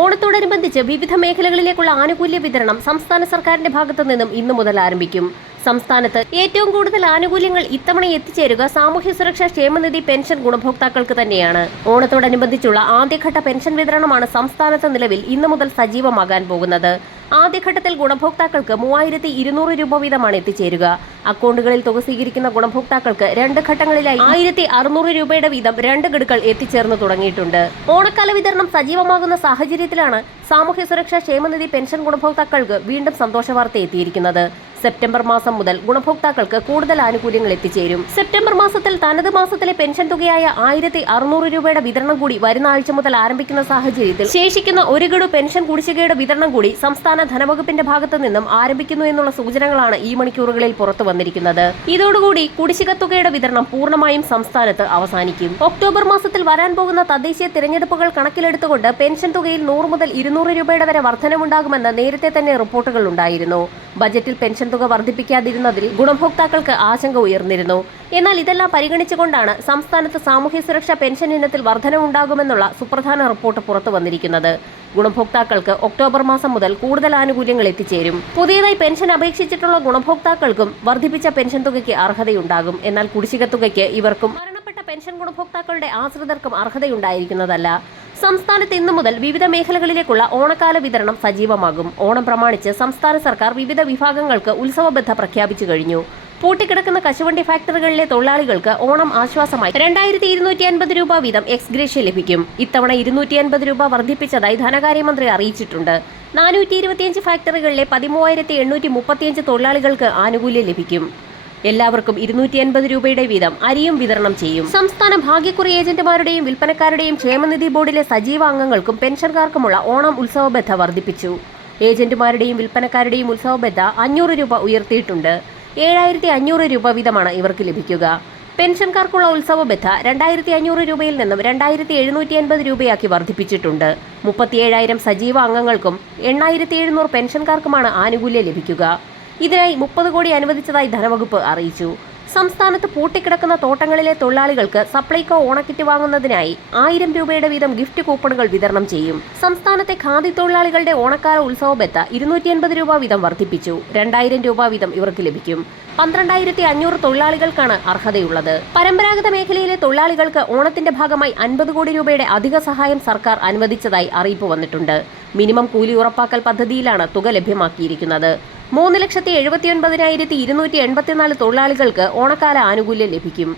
ഓണത്തോടനുബന്ധിച്ച് വിവിധ മേഖലകളിലേക്കുള്ള ആനുകൂല്യ വിതരണം സംസ്ഥാന സർക്കാരിന്റെ ഭാഗത്തു നിന്നും ഇന്നു മുതൽ ആരംഭിക്കും. സംസ്ഥാനത്ത് ഏറ്റവും കൂടുതൽ ആനുകൂല്യങ്ങൾ ഇത്തവണ എത്തിച്ചേരുക സാമൂഹ്യ സുരക്ഷാ ക്ഷേമനിധി പെൻഷൻ ഗുണഭോക്താക്കൾക്ക് തന്നെയാണ്. ഓണത്തോടനുബന്ധിച്ചുള്ള ആദ്യഘട്ട പെൻഷൻ വിതരണമാണ് സംസ്ഥാനത്ത് നിലവിൽ ഇന്നു മുതൽ സജീവമാകാൻ പോകുന്നത്. ആദ്യഘട്ടത്തിൽ ഗുണഭോക്താക്കൾക്ക് മൂവായിരത്തി ഇരുന്നൂറ് രൂപ വീതമാണ് എത്തിച്ചേരുക. അക്കൗണ്ടുകളിൽ തുക സ്വീകരിക്കുന്ന ഗുണഭോക്താക്കൾക്ക് രണ്ട് ഘട്ടങ്ങളിലായി ആയിരത്തി അറുന്നൂറ് രൂപയുടെ വീതം രണ്ട് ഗഡുക്കൾ എത്തിച്ചേർന്ന് തുടങ്ങിയിട്ടുണ്ട്. ഓണക്കാല വിതരണം സജീവമാകുന്ന സാഹചര്യത്തിലാണ് സാമൂഹ്യ സുരക്ഷാ ക്ഷേമനിധി പെൻഷൻ ഗുണഭോക്താക്കൾക്ക് വീണ്ടും സന്തോഷ വാർത്ത എത്തിയിരിക്കുന്നത്. സെപ്റ്റംബർ മാസം മുതൽ ഗുണഭോക്താക്കൾക്ക് കൂടുതൽ ആനുകൂല്യങ്ങൾ എത്തിച്ചേരും. സെപ്റ്റംബർ മാസത്തിൽ തനത് മാസത്തിലെ പെൻഷൻ തുകയായ ആയിരത്തി അറുന്നൂറ് രൂപയുടെ വിതരണം കൂടി വരുന്ന ആഴ്ച മുതൽ ആരംഭിക്കുന്ന സാഹചര്യത്തിൽ ശേഷിക്കുന്ന ഒരു ഗഡു പെൻഷൻ കുടിശ്ശികയുടെ വിതരണം കൂടി സംസ്ഥാന ധനവകുപ്പിന്റെ ഭാഗത്തു നിന്നും ആരംഭിക്കുന്നു എന്നുള്ള സൂചനകളാണ് ഈ മണിക്കൂറുകളിൽ പുറത്തു വന്നിരിക്കുന്നത്. ഇതോടുകൂടി കുടിശ്ശിക തുകയുടെ വിതരണം പൂർണമായും സംസ്ഥാനത്ത് അവസാനിക്കും. ഒക്ടോബർ മാസത്തിൽ വരാൻ പോകുന്ന തദ്ദേശീയ തിരഞ്ഞെടുപ്പുകൾ കണക്കിലെടുത്തുകൊണ്ട് പെൻഷൻ തുകയിൽ നൂറ് മുതൽ ഇരുന്നൂറ് രൂപയുടെ വരെ വർധനമുണ്ടാകുമെന്ന് നേരത്തെ തന്നെ റിപ്പോർട്ടുകൾ ഉണ്ടായിരുന്നു. ബജറ്റിൽ പെൻഷൻ തുക വർദ്ധിപ്പിക്കാതിരുന്നതിൽ ഗുണഭോക്താക്കൾക്ക് ആശങ്ക ഉയർന്നിരുന്നു. എന്നാൽ ഇതെല്ലാം പരിഗണിച്ചുകൊണ്ടാണ് സംസ്ഥാനത്ത് സാമൂഹ്യ സുരക്ഷാ പെൻഷൻ ഇനത്തിൽ വർധനമുണ്ടാകുമെന്നുള്ള സുപ്രധാന റിപ്പോർട്ട് പുറത്തു വന്നിരിക്കുന്നത്. ഗുണഭോക്താക്കൾക്ക് ഒക്ടോബർ മാസം മുതൽ കൂടുതൽ ആനുകൂല്യങ്ങൾ എത്തിച്ചേരും. പുതിയതായി പെൻഷൻ അപേക്ഷിച്ചിട്ടുള്ള ഗുണഭോക്താക്കൾക്കും വർദ്ധിപ്പിച്ച പെൻഷൻ തുകയ്ക്ക് അർഹതയുണ്ടാകും. എന്നാൽ കുടിശ്ശിക തുകയ്ക്ക് ഇവർക്കും മരണപ്പെട്ട പെൻഷൻ ഗുണഭോക്താക്കളുടെ ആശ്രിതർക്കും അർഹതയുണ്ടായിരിക്കുന്നതല്ല. സംസ്ഥാനത്ത് ഇന്നു മുതൽ വിവിധ മേഖലകളിലേക്കുള്ള ഓണക്കാല വിതരണം സജീവമാകും. ഓണം പ്രമാണിച്ച് സംസ്ഥാന സർക്കാർ വിവിധ വിഭാഗങ്ങൾക്ക് ഉത്സവബദ്ധ പ്രഖ്യാപിച്ചു കഴിഞ്ഞു. പൂട്ടിക്കിടക്കുന്ന കശുവണ്ടി ഫാക്ടറികളിലെ തൊഴിലാളികൾക്ക് ഓണം ആശ്വാസമായി. രണ്ടായിരത്തി ഇരുന്നൂറ്റി അൻപത് രൂപ വീതം എക്സ്ഗ്രേഷ്യ ലഭിക്കും. ഇത്തവണ ഇരുന്നൂറ്റി അൻപത് രൂപ വർദ്ധിപ്പിച്ചതായി ധനകാര്യമന്ത്രി അറിയിച്ചിട്ടുണ്ട്. നാനൂറ്റി ഇരുപത്തിയഞ്ച് ഫാക്ടറികളിലെ പതിമൂവായിരത്തി എണ്ണൂറ്റി മുപ്പത്തിയഞ്ച് തൊഴിലാളികൾക്ക് ആനുകൂല്യം ലഭിക്കും. എല്ലാവർക്കും ഇരുന്നൂറ്റി അൻപത് രൂപയുടെ വീതം അരിയും വിതരണം ചെയ്യും. സംസ്ഥാന ഭാഗ്യക്കുറി ഏജന്റുമാരുടെയും വിൽപ്പനക്കാരുടെയും ക്ഷേമനിധി ബോർഡിലെ സജീവ അംഗങ്ങൾക്കും പെൻഷൻകാർക്കുമുള്ള ഓണം ഉത്സവബദ്ധ വർദ്ധിപ്പിച്ചു. ഏജന്റുമാരുടെയും വിൽപ്പനക്കാരുടെയും ഉത്സവബദ്ധ അഞ്ഞൂറ് രൂപ ഉയർത്തിയിട്ടുണ്ട്. ഏഴായിരത്തി അഞ്ഞൂറ് രൂപ വീതമാണ് ഇവർക്ക് ലഭിക്കുക. പെൻഷൻകാർക്കുള്ള ഉത്സവ ബദ്ധ രണ്ടായിരത്തി അഞ്ഞൂറ് രൂപയിൽ നിന്നും രണ്ടായിരത്തി എഴുന്നൂറ്റി അൻപത് രൂപയാക്കി വർദ്ധിപ്പിച്ചിട്ടുണ്ട്. മുപ്പത്തിയേഴായിരം സജീവ അംഗങ്ങൾക്കും എണ്ണായിരത്തി എഴുന്നൂറ് പെൻഷൻകാർക്കുമാണ് ആനുകൂല്യം ലഭിക്കുക. ഇതിനായി മുപ്പത് കോടി അനുവദിച്ചതായി ധനവകുപ്പ് അറിയിച്ചു. സംസ്ഥാനത്ത് പൂട്ടിക്കിടക്കുന്ന തോട്ടങ്ങളിലെ തൊഴിലാളികൾക്ക് സപ്ലൈകോ ഓണക്കിറ്റ് വാങ്ങുന്നതിനായി ആയിരം രൂപയുടെ വീതം ഗിഫ്റ്റ് കൂപ്പണുകൾ വിതരണം ചെയ്യും. സംസ്ഥാനത്തെ ഖാദി തൊഴിലാളികളുടെ ഓണക്കാല ഉത്സവ ഇരുന്നൂറ്റി രൂപ വീതം വർദ്ധിപ്പിച്ചു. രണ്ടായിരം രൂപ വീതം ഇവർക്ക് ലഭിക്കും. പന്ത്രണ്ടായിരത്തി അഞ്ഞൂറ് തൊഴിലാളികൾക്കാണ് അർഹതയുള്ളത്. പരമ്പരാഗത മേഖലയിലെ തൊഴിലാളികൾക്ക് ഓണത്തിന്റെ ഭാഗമായി അൻപത് കോടി രൂപയുടെ അധിക സഹായം സർക്കാർ അനുവദിച്ചതായി അറിയിപ്പ് വന്നിട്ടുണ്ട്. മിനിമം കൂലി ഉറപ്പാക്കൽ പദ്ധതിയിലാണ് തുക ലഭ്യമാക്കിയിരിക്കുന്നത്. മൂന്ന് ലക്ഷത്തി എഴുപത്തിയൊൻപതിനായിരത്തി ഇരുന്നൂറ്റി എൺപത്തിനാല് തൊഴിലാളികൾക്ക് ഓണക്കാല ആനുകൂല്യം ലഭിക്കും.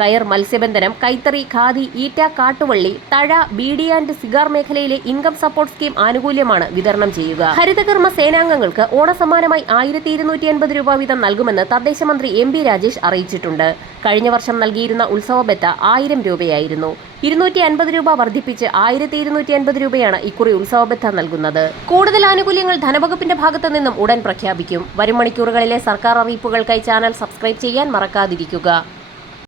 കയർ മത്സ്യബന്ധനം കൈത്തറി ഖാദി ഈറ്റ കാട്ടുവള്ളി തഴ ബീഡി ആൻഡ് സിഗാർ മേഖലയിലെ ഇൻകം സപ്പോർട്ട് സ്കീം ആനുകൂല്യമാണ് വിതരണം ചെയ്യുക. ഹരിതകർമ്മ സേനാംഗങ്ങൾക്ക് ഓണസമ്മാനമായി ആയിരത്തി ഇരുന്നൂറ്റി അൻപത് രൂപ വീതം നൽകുമെന്ന് തദ്ദേശ മന്ത്രി എം ബി രാജേഷ് അറിയിച്ചിട്ടുണ്ട്. കഴിഞ്ഞ വർഷം നൽകിയിരുന്ന ഉത്സവ ബെത്ത ആയിരം രൂപയായിരുന്നു. ഇരുന്നൂറ്റി അൻപത് രൂപ വർദ്ധിപ്പിച്ച് ആയിരത്തി ഇരുന്നൂറ്റി അൻപത് രൂപയാണ് ഇക്കുറി ഉത്സവബത്ത നൽകുന്നത്. കൂടുതൽ ആനുകൂല്യങ്ങൾ ധനവകുപ്പിന്റെ ഭാഗത്തു നിന്നും ഉടൻ പ്രഖ്യാപിക്കും. വരും മണിക്കൂറുകളിലെ സർക്കാർ അറിയിപ്പുകൾക്കായി ചാനൽ സബ്സ്ക്രൈബ് ചെയ്യാൻ മറക്കാതിരിക്കുക.